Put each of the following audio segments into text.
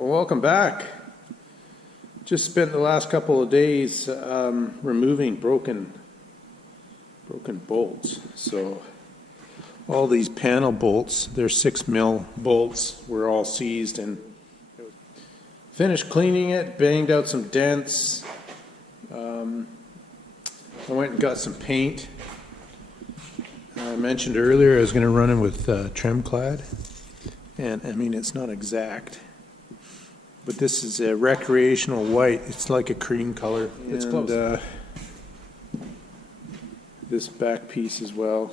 Well, welcome back. Just spent the last couple of days removing broken bolts. So all these panel bolts, they're 6mm bolts, were all seized, and finished cleaning it, banged out some dents. I went and got some paint. I mentioned earlier I was going to run them with trim clad, and I mean it's not exact, but this is a recreational white. It's like a cream color. It's close. This back piece as well.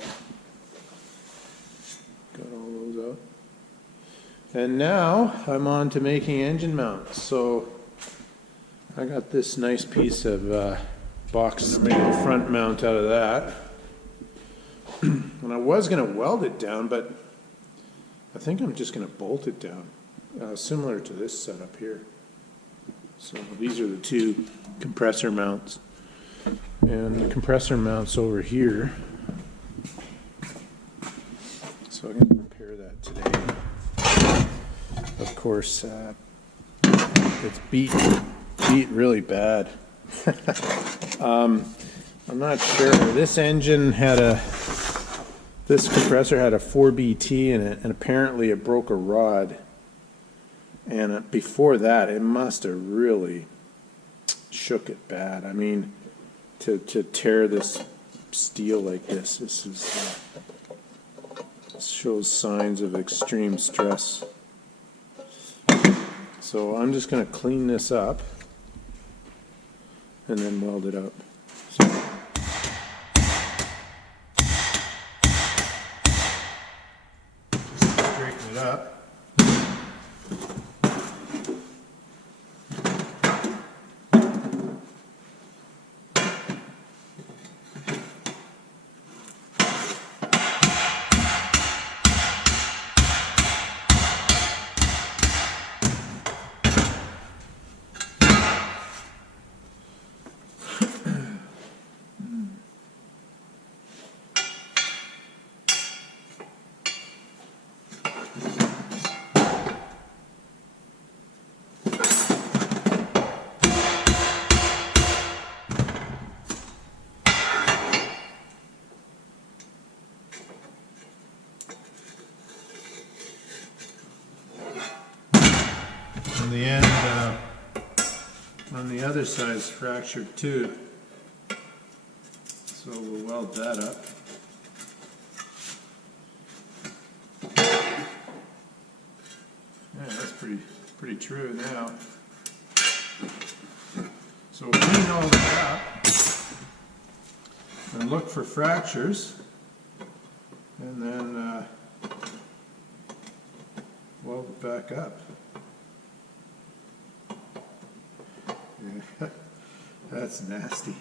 Got all those out. And now I'm on to making engine mounts. So I got this nice piece of box to make a front mount out of that. And I was going to weld it down, but I think I'm just going to bolt it down, similar to this setup here. So these are the two compressor mounts. And the compressor mount's over here. So I'm going to repair that today. Of course, it's beat really bad. I'm not sure. This compressor had a 4BT in it, and apparently it broke a rod. And before that, it must have really shook it bad. I mean, to tear this steel like this shows signs of extreme stress. So I'm just going to clean this up and then weld it up. Straighten it up. On the end, on the other side is fractured too, so we'll weld that up. Yeah, that's pretty true now. So we'll clean all that up and look for fractures, and then weld it back up. Yeah, that's nasty.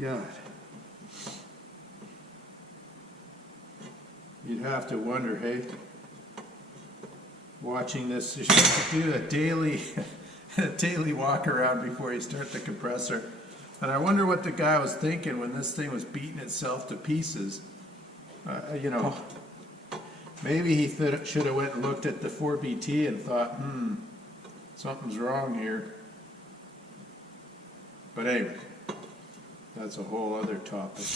God. You'd have to wonder, hey, watching this, you should do a daily walk around before you start the compressor. And I wonder what the guy was thinking when this thing was beating itself to pieces. You know, maybe he should have went and looked at the 4BT and thought, something's wrong here. But anyway, that's a whole other topic.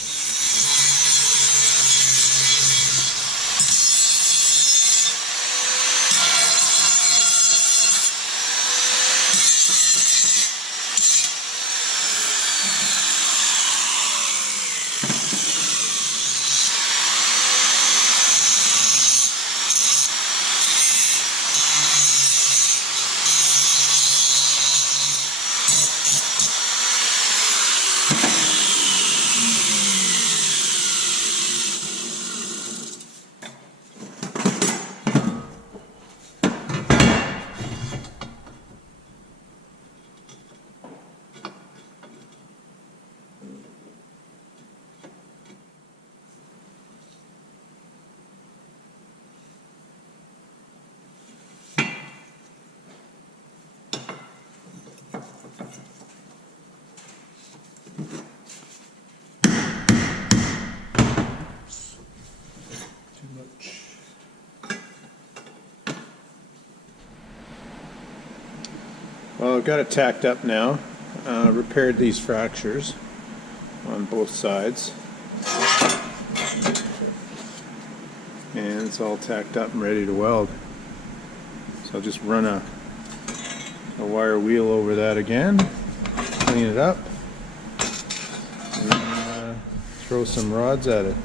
Well, I've got it tacked up now. Repaired these fractures on both sides. And it's all tacked up and ready to weld. So I'll just run a wire wheel over that again, clean it up, and throw some rods at it.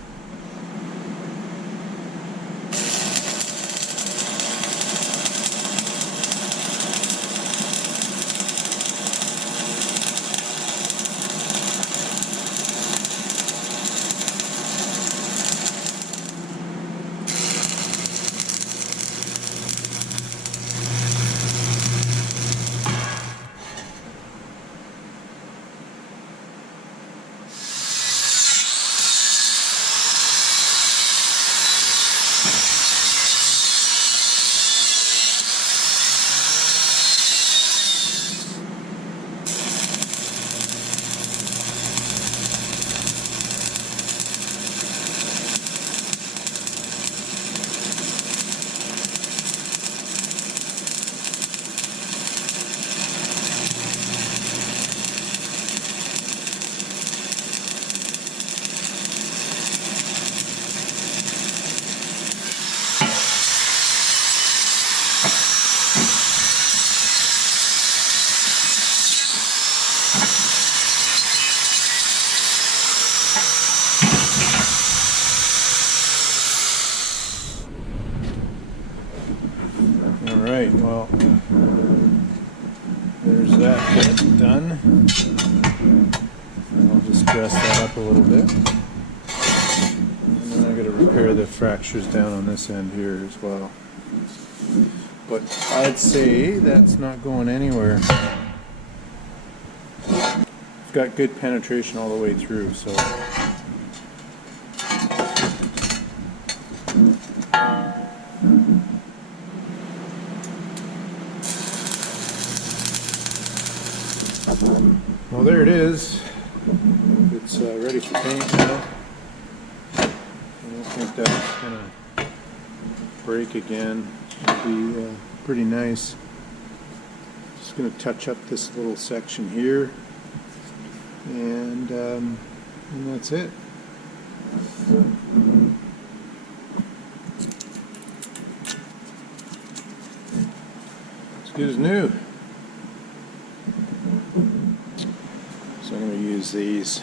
Alright, well, there's that bit done. I'll just dress that up a little bit. And then I gotta repair the fractures down on this end here as well. But I'd say that's not going anywhere. I've got good penetration all the way through, so. Well, there it is. It's ready for paint now. I don't think that's going to break again. It'll be pretty nice. Just going to touch up this little section here. And that's it. As good as new. So I'm going to use these,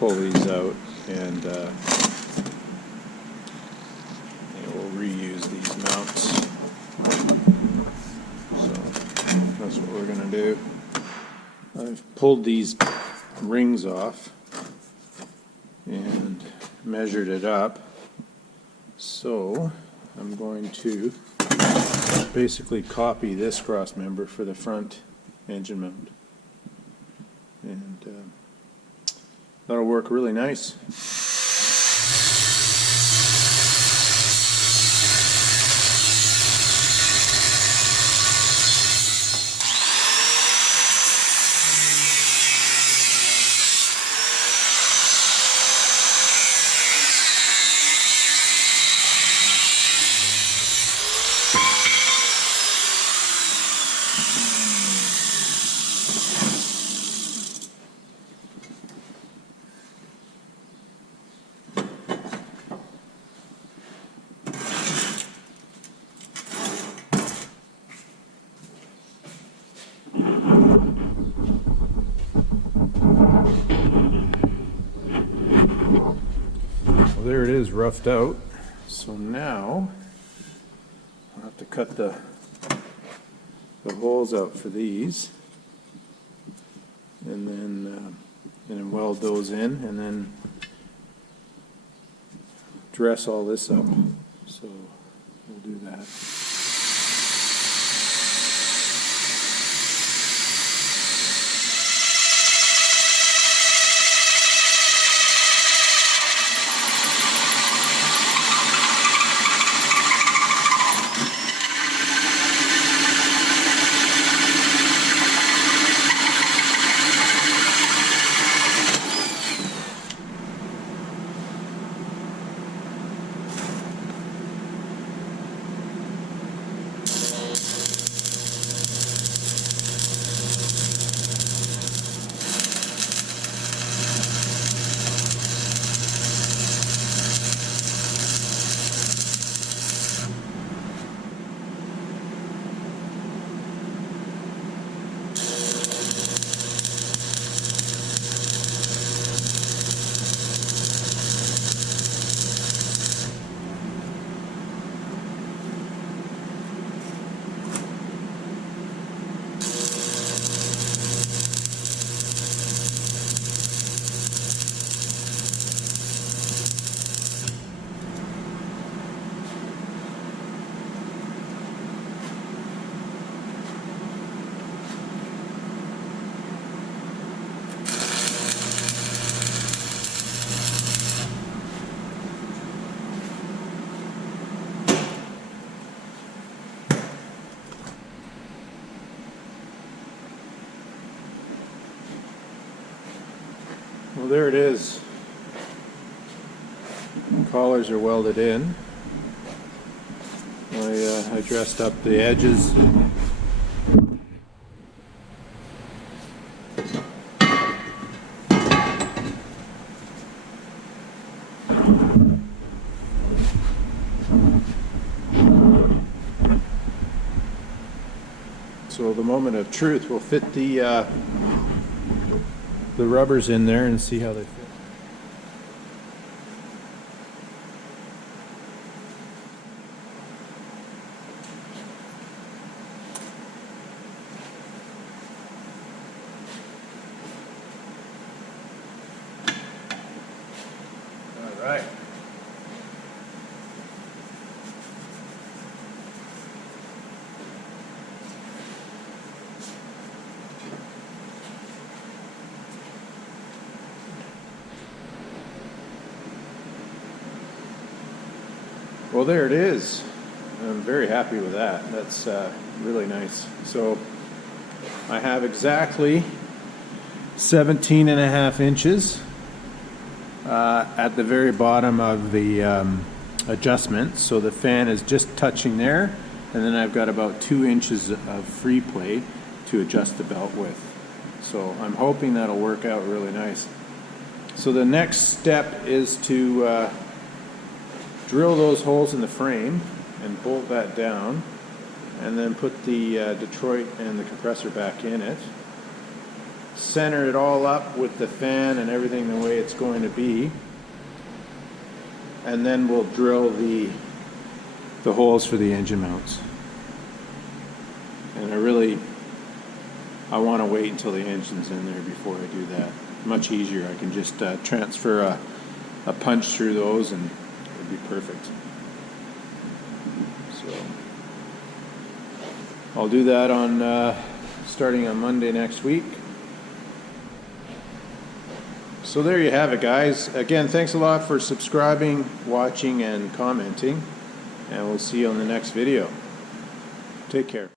pull these out, and we'll reuse these mounts. So that's what we're going to do. I've pulled these rings off and measured it up. So I'm going to basically copy this cross member for the front engine mount. And that'll work really nice. There it is, roughed out. So now I'll have to cut the holes out for these, and then weld those in, and then dress all this up. So we'll do that. Well, there it is. Collars are welded in. I dressed up the edges. So the moment of truth, we'll fit the rubbers in there and see how they fit. All right. Well, there it is. I'm very happy with that. That's really nice. So I have exactly 17.5 inches at the very bottom of the adjustment. So the fan is just touching there, and then I've got about 2 inches of free play to adjust the belt with. So I'm hoping that'll work out really nice. So the next step is to drill those holes in the frame and bolt that down, and then put the Detroit and the compressor back in it. Center it all up with the fan and everything the way it's going to be, and then we'll drill the holes for the engine mounts. And I want to wait until the engine's in there before I do that. Much easier. I can just transfer a punch through those and it'll be perfect. So I'll do that on starting on Monday next week. So there you have it, guys. Again, thanks a lot for subscribing, watching, and commenting, and we'll see you on the next video. Take care.